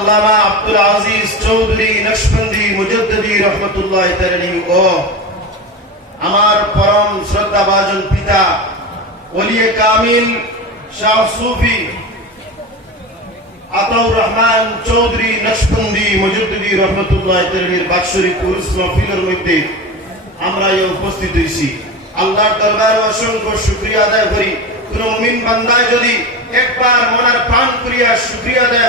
আল্লামা আব্দুল আজিজ চৌধুরী নকশবন্দি মুজদ্দিদি রহমাতুল্লাহ তাআলা ও আমার পরম শ্রদ্ধাভাজন পিতা ওলিয়ে কামিল শাহ সুফি আতাউর রহমান চৌধুরী নকশবন্দি মুজদ্দিদি রহমতুল্লাহ তেরনির বাৎসরিক উরুস মাহফিলের মধ্যে আমরা এই উপস্থিত হয়েছি আল্লাহর দরবারে অসংখ্য শুকরিয়া আদায় করি। কোন মুমিন বান্দায় যদি একবার মনার প্রাণ করিয়া শুকরিয়া আদায়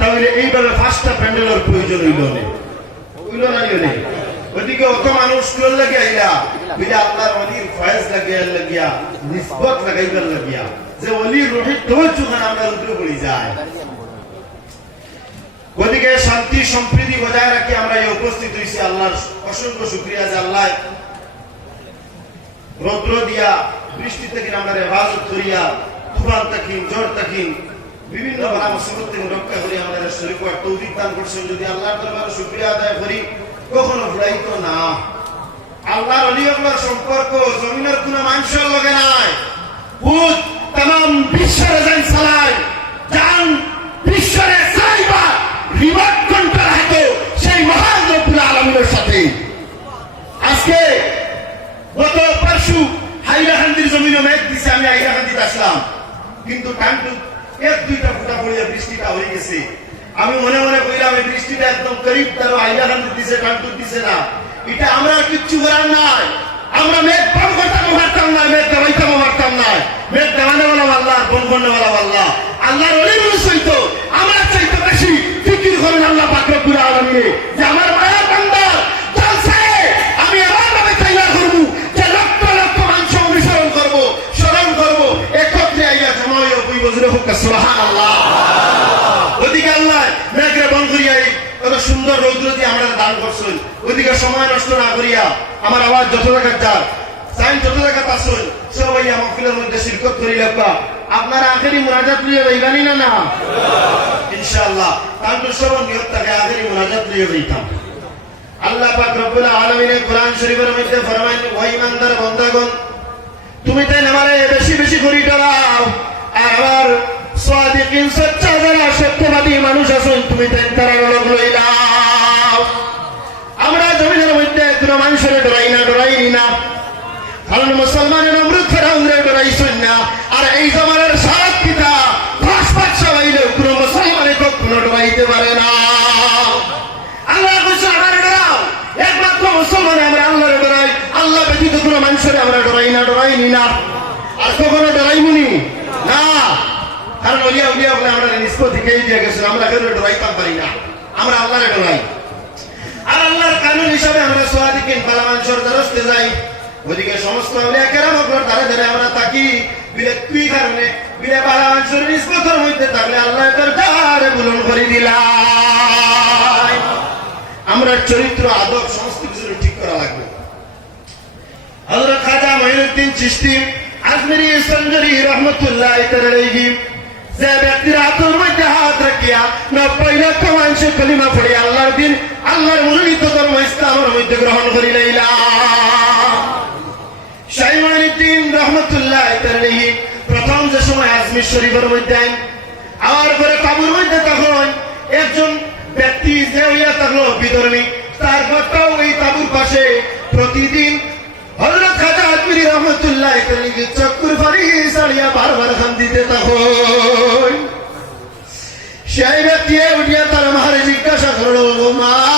তাহলে এইভাবে পাঁচটা প্যান্ডেলের প্রয়োজন হইল শান্তি, সম্প্রীতি বজায় রাখি আমরা এই উপস্থিত হয়েছি আল্লাহর অসংখ্য শুক্রিয়া যে আল্লাহ রৌদ্র দিয়া, বৃষ্টি থেকে আমরা হেফাজত করিয়া, তুফান তাকিম জ্বর তাকিম বিভিন্ন বালা মুসিবত থেকে রক্ষা করি আমাদের শরীর এক তৌফিক দান করছেন। যদি আল্লাহর দরবারে শুক্রিয়া আদায় করি, কখনো ভুলাইত না। আল্লাহর অলি আল্লাহর সম্পর্ক, জমিনের কোন মানুষের লগে নাই। তাম বিশ্বের যেন চালায় যান বিশ্বের চালাইবা রিমোট কন্ট্রোল হাতে সেই মহান রব্বুল আলমীর সাথে আজকে গত পরশু হাইলাকান্দির জমিনে মেঘ দিছে আমি হাইলাকান্দিতে আসলাম কিন্তু টানটু এক দুইটা ফুটা পড়িয়া বৃষ্টিটা হয়ে গেছে আমি মনে মনে কইলাম, এই বৃষ্টিটা একদম করিব তার আইলা হাইলাকান্দি দিছে টানটু দিছে না। এটা আমরা কিচ্ছু করার নাই। আমরা মেঘ পান করতাম মারতাম না, মেঘ দেওয়াইতাম মারতাম না। মেঘ দেওয়ানে বলা আল্লাহ বন করনে বলা আল্লাহ। আল্লাহর অলি মানুষ হইতো আমরা চাইতে বেশি ফিকির করেন আল্লাহ পাকরপুর আলমিনে যে আমার মায়া বান্দার জলসায় আমি এমন ভাবে তৈরি করব যে লক্ষ লক্ষ মানুষ অনুসরণ করব স্মরণ করব একত্রে আইয়া জমা হইয়া বই বজরে হোক সুবহান আল্লাহ ওদিকে আল্লাহ মেঘরে বন করিয়া এই কত সুন্দর রৌদ্র দিয়ে আমরা দান করছেন ওদিকে সময় নষ্ট না করিয়া আমার আওয়াজ যত জায়গায় যাক চাইন যত জায়গায় আসুন সবাই আমার ফিলের মধ্যে শিরকত করিলে বা আপনারা আখেরি মুনাজাত লিয়ে যাইবানি না না? ইনশাআল্লাহ, তাহলে সব নিয়ত থাকে, আখেরি মুনাজাত লিয়ে যাইতাম। আল্লাহ পাক রব্বুল আলামিনের কোরআন শরীফের মধ্যে ফরমায় ওয়া ইমানদার বান্দাগণ, তুমি তাই আমারে বেশি বেশি করে ডরাও আর আমার সাদিকিন সচ্চা যারা সত্যবাদী মানুষ আছেন, তুমি তাই তারা লোক লইলাও আমরা জমিনের কোনো মানুষের ডরাই না ডরাই না। কারণ মুসলমানের অমৃত ফেরাউনরে ডরাইছেন না আর এই জমানের সাত পিতা পাঁচ পাঁচ সবাইলে কখনো ডরাইতে পারে না। আমার আল্লাহরে ডরাই। আমরা ডরাই না ডরাই নি। আমরা নিষ্পত্তি দিয়ে আল্লাহরে ডরাই। আর আল্লাহর কানুন হিসাবে আমরা সোয়াদিকিন পালামান সরদারস্তে যাই। ওদিকে সমস্ত আউলিয়া কেরাম অগ্রর ধারে ধারে আমরা থাকি। আল্লাহ আমরা যে ব্যক্তির হাতের মধ্যে হাত রাখিয়া কলিমা পড়ে আল্লাহর দিন আল্লাহর মনোনীত ধর্ম ইসলামের মধ্যে গ্রহণ করি শাইমানুদ্দিন রহমতুল্লাহ প্রথম যে সময় আজমির শরীফের মধ্যে কাবুর মধ্যে তখন একজন ব্যক্তি যে হইয়া থাকল বিধর্মী এই তাবুর পাশে প্রতিদিন হজরত খাজা আজমিরি রহমতুল্লাহ চক্কুর ফারি সারিয়া বারবার খান দিতে তখন। সেই ব্যক্তি উঠিয়া তার জিজ্ঞাসা করল মা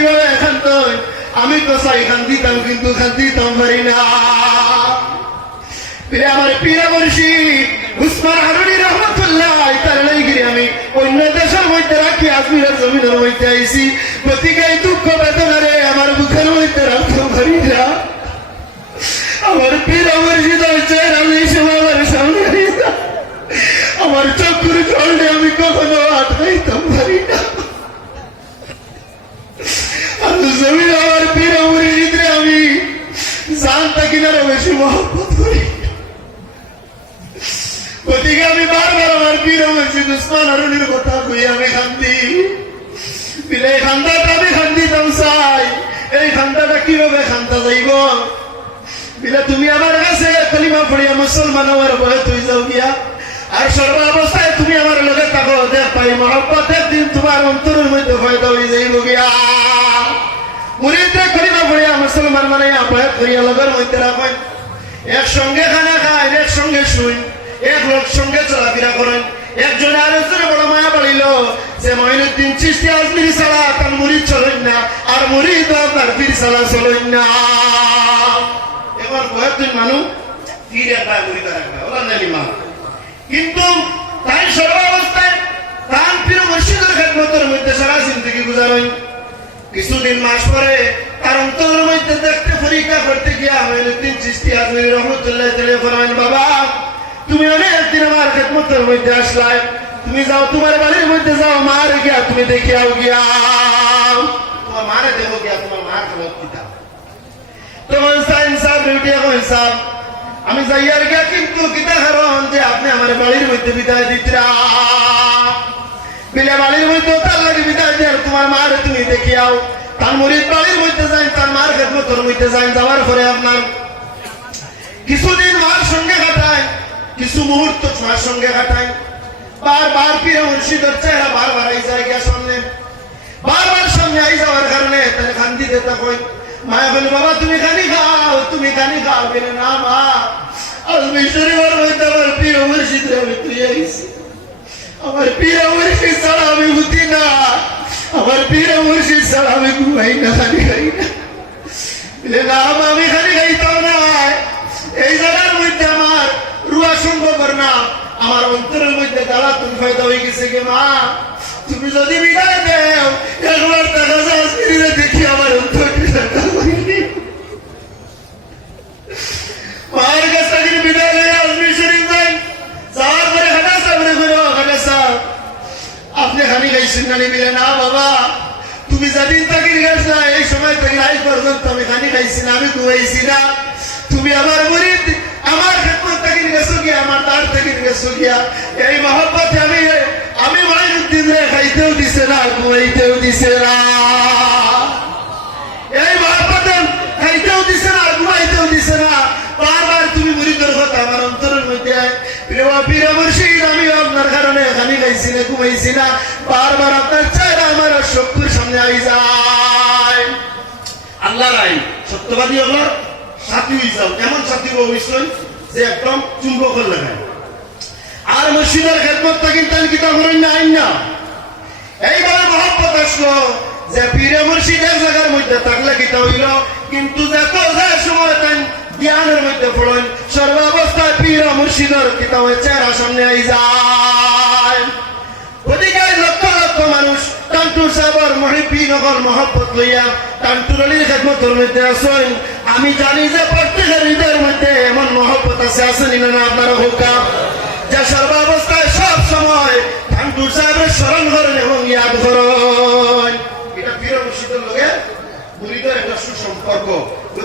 আমি তো চাই খান দিতাম কিন্তু খান দিতাম পারি না আমার প্রিয় বর্ষি উসমান হারুনি রহমতুল্লাহ, তার লাইগিরি আমি অন্য দেশের মধ্যে রাখি, আজমিরের জমিনের মধ্যে আইছি। গতিকে এই দুঃখ বেদনারে আমার বুকের মধ্যে রাখতে পারি না। আমার প্রিয় বর্ষিত চেহারা আমি সময় আমার সামনে আমার চক্ষুর জলটা আমি কখনো আটকাইতাম পারি না। আর জমিন আমার আমি জানতা কিনারও বেশি মহব্বত করি। গতিকে আমি বারবার আমার আরুনির কথা কই আমি খান্দি? খান্দাটা আমি চাই। এই খান্দাটা কীভাবে খান্তা যাইব? বিলে, তুমি আমার কাছে কলিমা পড়িয়া মুসলমান হওয়ার বয়ে তুই যাও গিয়া। আর সর্ব অবস্থায় তুমি আমার লগে দেখ পাই মহব্বত একদিন তোমার অন্তরের মধ্যে ফয়দা হয়ে যাইব গিয়া। মুরিদরা কলিমা পড়িয়া মুসলমান মানে আপায়াত করিয়া লগের মধ্যে রাখেন একসঙ্গে খানা খায় একসঙ্গে শুই, এক লোক সঙ্গে চলাফেরা করেন। একজন আরেকজনে বড় মায়া বাড়িল, যে মহিনুদ্দিন চিস্তি আজমিরি সালা তার মুড়ি চলেন না, আর মুড়ি তো আপনার পীর সালা চলেন না। এবার কয়েকজন মানুষ তীর একটা মুড়ি তার ওরা নেলি মা কিন্তু তাই সর্বাবস্থায় তান প্রিয় মসজিদের খেদমতের মধ্যে সারা জিন্দগি গুজারেন কিছুদিন মাস পরে তার অন্তরের মধ্যে দেখতে পরীক্ষা করতে গিয়া মঈনুদ্দিন চিস্তি আজমিরি রহমতুল্লাহ তাআলা ফরমান বাবা, তুমি অনেক দিন আমার খেদমতের মধ্যে আসলাই। তুমি যাও, তোমার বাড়ির মধ্যে যাও, মার গিয়া, তুমি দেখে আও গিয়া। তোমার মারে দেখো গিয়া, তোমার মার খবর কিতা তখন সাইন সাহেব উঠিয়া কইন সাহেব আমি যাইয়ার গিয়া কিন্তু কিতা কারণ যে আপনি আমার বাড়ির মধ্যে বিদায় দিতরা বিলে বাড়ির মধ্যে তার লাগে বিদায় দিয়ে তোমার মার তুমি দেখিয়াও। তার মরিদ বাড়ির মধ্যে যাই তার মার খেদমতর মধ্যে যাই যাওয়ার পরে আপনার কিছুদিন মার সঙ্গে কাটায়, কিছু মুহূর্ত মার সঙ্গে কাটায়। বারবার পীরে মুর্শিদের চেহারা বারবার আই যায় গিয়া সামনে। বারবার সামনে আই যাওয়ার কারণে তাহলে খান্দি দিতে কই মায়া বলে, বাবা, তুমি খানি খাও, তুমি খানি খাও, বলে, না, মা আজমি শরীফের মধ্যে আমার প্রিয় মুর্শিদের আমি তুই আইছি আমার প্রিয় মুর্শিদ ছাড়া আমি বুঝি না আমার আমি ঘুমাই না খানি খাই না। বলে, না আমি না। এই জায়গার মধ্যে আমার রুয়া সম্ভব না। আমার অন্তরের মধ্যে দাঁড়া তুমি ফায়দা হয়ে গেছে গে মা। তুমি যদি বিদায় দেও একবার টাকা সাহস দেখি আমার অন্তর না নিবিলে না বাবা তুমি যেদিন থাকি গেছ না এই সময় থেকে আজ পর্যন্ত আমি খানি খাইছি না আমি ঘুমাইছি না তুমি আমার মরিদ আমার খেদমত থেকে গেছো গিয়া আমার তার থেকে গেছো গিয়া এই মহব্বতে আমি আমি মাইনুদ্দিন রে খাইতেও দিছে না ঘুমাইতেও দিছে না এই মহব্বতে খাইতেও দিছে না ঘুমাইতেও দিছে না বারবার তুমি মুরিদের কথা আমার অন্তরের মধ্যে প্রিয় আর মসজিদের খেদমত থাকেন তার কিতাব করেন না আইন না। এইভাবে মহব্বত আসলো যে পীরে মুর্শিদ এক জায়গার মধ্যে থাকলে কিতা হইল, কিন্তু সময় জ্ঞানের মধ্যে পড়েন সর্বাবস্থায় পীর মুর্শিদের কিতা হয়ে চেহারা সামনে আই যায়। লক্ষ লক্ষ মানুষ মহিপি নগর লইয়া আলীর মধ্যে আসেন আমি জানি যে প্রত্যেকের হৃদয়ের মধ্যে এমন মহব্বত আছে আসেনি না আপনারা হোকা? যে সর্বাবস্থায় সব সময় টান্টু সাহেবের স্মরণ করেন এবং ইয়াদ করেন। এটা পীর মুর্শিদের লোকে মুরিদের একটা সুসম্পর্ক।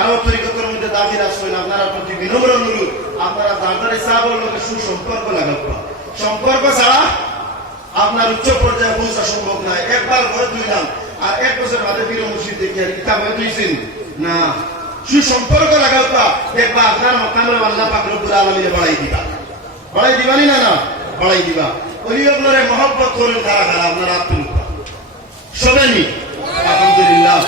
আরও তরিকতের মধ্যে দাখিল আসবেন আপনারা প্রতি বিনম্র অনুরোধ। আপনারা দাঁড়ারে সাহাবের লোকের সুসম্পর্ক লাগাবো সম্পর্ক ছাড়া আপনার উচ্চ পর্যায়ে পৌঁছা সম্ভব নয় একবার ঘরে তুইলাম আর এক বছর বাদে বীর মুর্শিদ দেখি আর ইটা হয়ে তুইছেন। না। সুসম্পর্ক লাগাবো দেখবা আপনার মকামের আল্লাহ পাক রব্বুল আলামিনে বাড়াই দিবা। বাড়াই দিবানি না না বাড়াই দিবা। ওই আপনারে মহব্বত করেন তারা তারা আপনার আত্মরূপা সবেনি আলহামদুলিল্লাহ।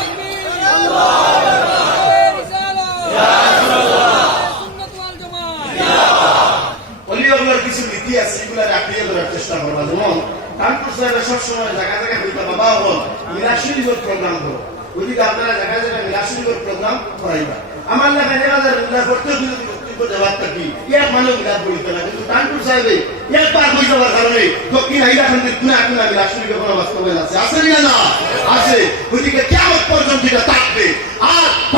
কিছু নীতি আছে সেগুলো রাখিয়ে ধরার চেষ্টা করবা। যেমন, কানপুর সাহেবের সবসময় জায়গা জায়গায় হইতে বাবা হল মিরাশরীফের প্রোগ্রাম করো। ওইদিকে আপনারা জায়গা জায়গায় মিরাশরীফের প্রোগ্রাম করাইবা। আমার লেখা জায়গা জায়গা করতে যদি বক্তব্য দেওয়ার থাকি ইয়ার বিরাট বলিতে না। কিন্তু কানপুর সাহেবে একবার যাওয়ার কারণে দক্ষিণ হাইরা খান্তির গুণা গুণা কোনো আছে। আছে না? আছে। আর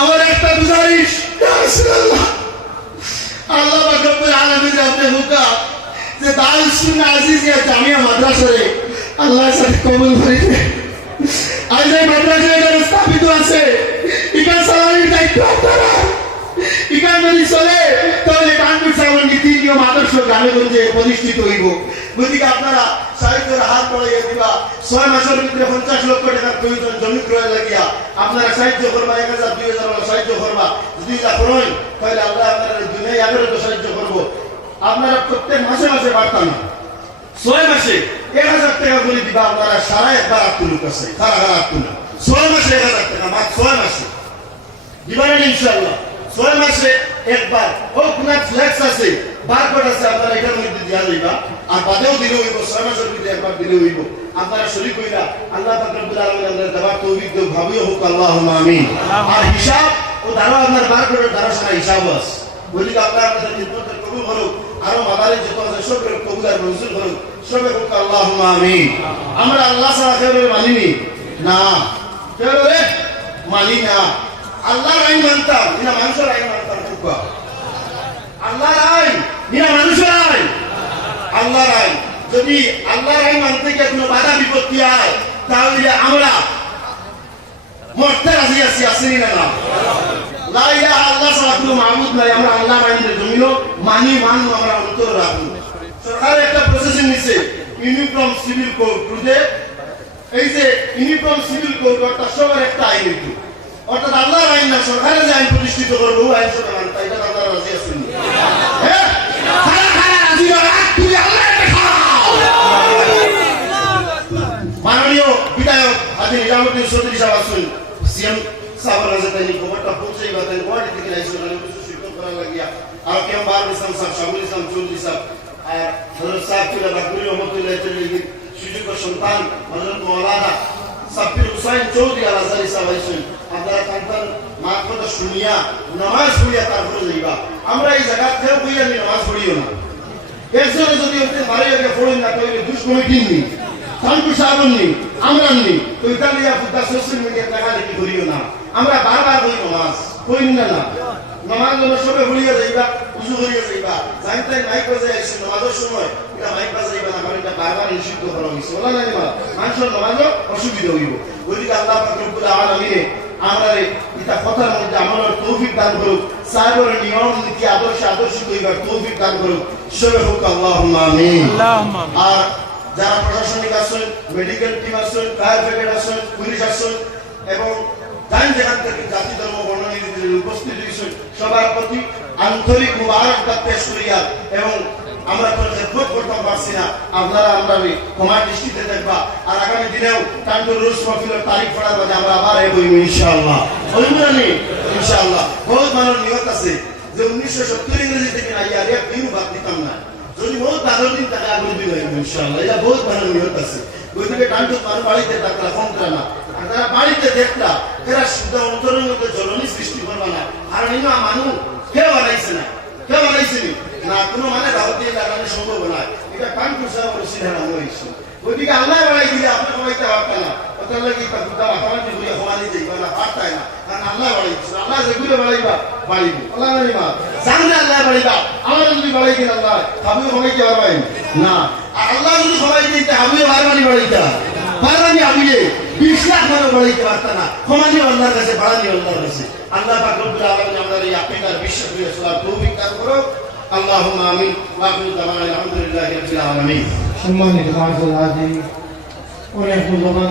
আমার একটা গুজারিশ। আল্লাহ রব্বুল আলামিন আপনি হুকা, যে দারুল সুন্নাহ আজিজ ইয়া জামিয়া মাদ্রাসারে আল্লাহর সাথে কবুল করিতে আজ এই মাদ্রাসা স্থাপিত আছে, এখানে সালামির দায়িত্ব আপনারা। এখানে যদি চলে, তাহলে নীতি নিয়ম আদর্শ গ্রামে গঞ্জে প্রতিষ্ঠিত হইব। গতিকে আপনারা সাহিত্যের হাত বাড়াইয়া দিবা। ছয় মাসের ভিতরে পঞ্চাশ লক্ষ টাকার প্রয়োজন জমি ক্রয় লাগিয়া আপনারা সাহায্য করবা, এক হাজার, দুই হাজার টাকা সাহায্য করবা। যদি তা করেন, তাহলে আল্লাহ আপনারা দুনিয়ায় আগের তো সাহায্য করব। আপনারা প্রত্যেক মাসে মাসে বাড়তাম না ছয় মাসে এক হাজার টাকা করে দিবা, আপনারা সারা একবার আত্মলোক আছে সারা হারা আত্মলোক ছয় মাসে এক হাজার টাকা, মাত্র ছয় মাসে। দিবারেন ইনশাল্লাহ ছয় মাসে একবার। ও কোন ফ্লেক্স আছে। বারকোড আছে আপনারা এটার মধ্যে দিয়া যাইবা আর বাদেও দিলে হইব ছয় মাসের মধ্যে একবার দিলে হইব। আপনারা শরীর কইরা আল্লাহ পাক রব্বুল আলামিন আমাদের দেওয়ার তৌফিক দেও ভাবিও হোক আল্লাহুম্মা আমিন। আর হিসাব ও দ্বারা আপনার বারকোডের দ্বারা সারা হিসাব আছে। বলি আপনারা আপনাদের খিদমতের কবুল করুক আরও মাদারে যত আছে সবের কবুল আর মঞ্জুর করুক সবে হোক আল্লাহুম্মা আমিন। আমরা আল্লাহ ছাড়া কেউ মানিনি। না। কেউ মানি না। আল্লাহর আইন মানতাম না মানুষের আইন মানতাম খুব। আল্লাহর আইন। না মানুষের আইন আল্লাহর আইন যদি আল্লাহর আইন মানতে গিয়ে কোনো বাধা, বিপত্তি হয় তাহলে আমরা মরতে রাজি আছি, আসেনি না আল্লাহ ছাড়া না, সরকারের যে আইন প্রতিষ্ঠিত করব আইন সরকার হ্যাঁ? তুই আল্লাহর দেখাও মাননীয় বিধায়ক আজি নিজামুদ্দিন চৌধুরী সাহেব আছেন। সিএম সাহেবের কাছে তাই খবরটা পৌঁছাই বা তাই গুয়াহাটি থেকে আইসেন শিক্ষক করার লাগিয়া আর কেম বার ইসলাম সাহেব শাহুল ইসলাম চৌধুরী সাহেব আর হজরত সাহেব তুলা বাকুরি রহমতুল্লাহ চৌধুরী সুযোগ্য সন্তান, হজরত মৌলানা সাব্বির হুসাইন চৌধুরী আল আজহারি সাহেব আইসেন। আপনারা সন্তান মা শুনিয়া, নামাজ পড়িয়া তারপরে যাইবা। আমরা এই জায়গা থেকে নামাজ পড়িও না। একজনে যদি ওইটা মারে না তাহলে দুষ কমিটি নেই। তানকু সাবন নেই আমরা তো নিয়ে ফুটা সোশ্যাল মিডিয়া দেখা দেখি করিও না। আমরা বারবার কই নমাজ। কই না না। নমাজ আমরা সবে ভুলিয়া যাইবা, উজু করিয়া যাইবা। জানতে নাই বাজে আইছে নমাজের সময়, এটা মাইক বাজে যাইবা না, কারণ এটা বারবার নিষিদ্ধ করা হয়েছে বলা নাই মানুষের নমাজও অসুবিধা হইব। ওইদিকে আল্লাহ রব্বুল আলামিনে আমরা এটা কথার মধ্যে আমার তৌফিক দান করুক। সাহেবের নিয়ম নীতি আদর্শ আদর্শ কইবার তৌফিক দান করুক। সবে হোক আল্লাহ আর যারা প্রশাসনিক আছেন মেডিকেল টিম আছেন ফায়ার ব্রিগেড আছেন পুলিশ আছেন এবং যান যেখান থেকে জাতি ধর্ম বর্ণ উপস্থিত হয়েছেন সবার প্রতি আন্তরিক মুবারকবাদ পেশ করিয়া এবং আমরা কোনো খেদমত করতাম পারছি না। আপনারা আমরা ওই ক্ষমা দৃষ্টিতে দেখবা। আর আগামী দিনেও টান্টুর রোজ মাহফিলের তারিখ পড়ার মাঝে আমরা আবার এ বইব ইনশাআল্লাহ। বলব না নি? ইনশাআল্লাহ। বহুত মানুষ নিয়ত আছে যে উনিশশো সত্তর ইংরেজি থেকে না ইয়ার এক দিনও বাদ দিতাম না। যদি বহুত ভালো দিন তাকে আগুন দিন ইনশাআল্লাহ। এটা বহুত ভালো নিয়ত আছে। ওইদিকে টান্টু মানুষ বাড়িতে থাকলা কমতা না। আর তারা বাড়িতে দেখলা এরা শুদ্ধ অন্তরের মধ্যে জ্বলনি সৃষ্টি করবা না। আর মানুষ, কেউ বানাইছে না। কেউ বানাইছে নি? না, কোনো মানে দাওয়াত দিয়ে লাগানো সম্ভব না এটা টান্টু সাহেব রসিদা নাম হয়েছে ওইদিকে আল্লাহ বাড়াই দিলে আপনার বাড়িতে পারতা না। ওটার লাগে তা দুটা আকামাতি ঘুরে হওয়ানি যাইবা না পারতাই না? কারণ আল্লাহ বাড়াইছে আল্লাহ যেগুলো বাড়াইবা বাড়িব। আল্লাহ বাড়িবা জানলে আল্লাহ বাড়িবা আমার যদি বাড়াই দিন আল্লাহ হাবিও সবাইকে পারবাই না। আর আল্লাহ যদি সবাই দিতে হাবিও বারবারই বাড়াইতা বারবারই হাবিয়ে বিশ লাখ মানুষ বাড়াইতে পারতা না। সমানি আল্লাহর কাছে বাড়ানি আল্লাহর কাছে। আল্লাহ পাক রব্বুল আলামিন আমাদের এই আকিদার বিশ্বাস করে সবার তৌফিক দান করো আল্লাহুম্মা আমিন ওয়া আখিরু দাওয়ানা আলহামদুলিল্লাহি রাব্বিল আলামিন সম্মানিত মাহফিল হাজির অনেক মূল্যবান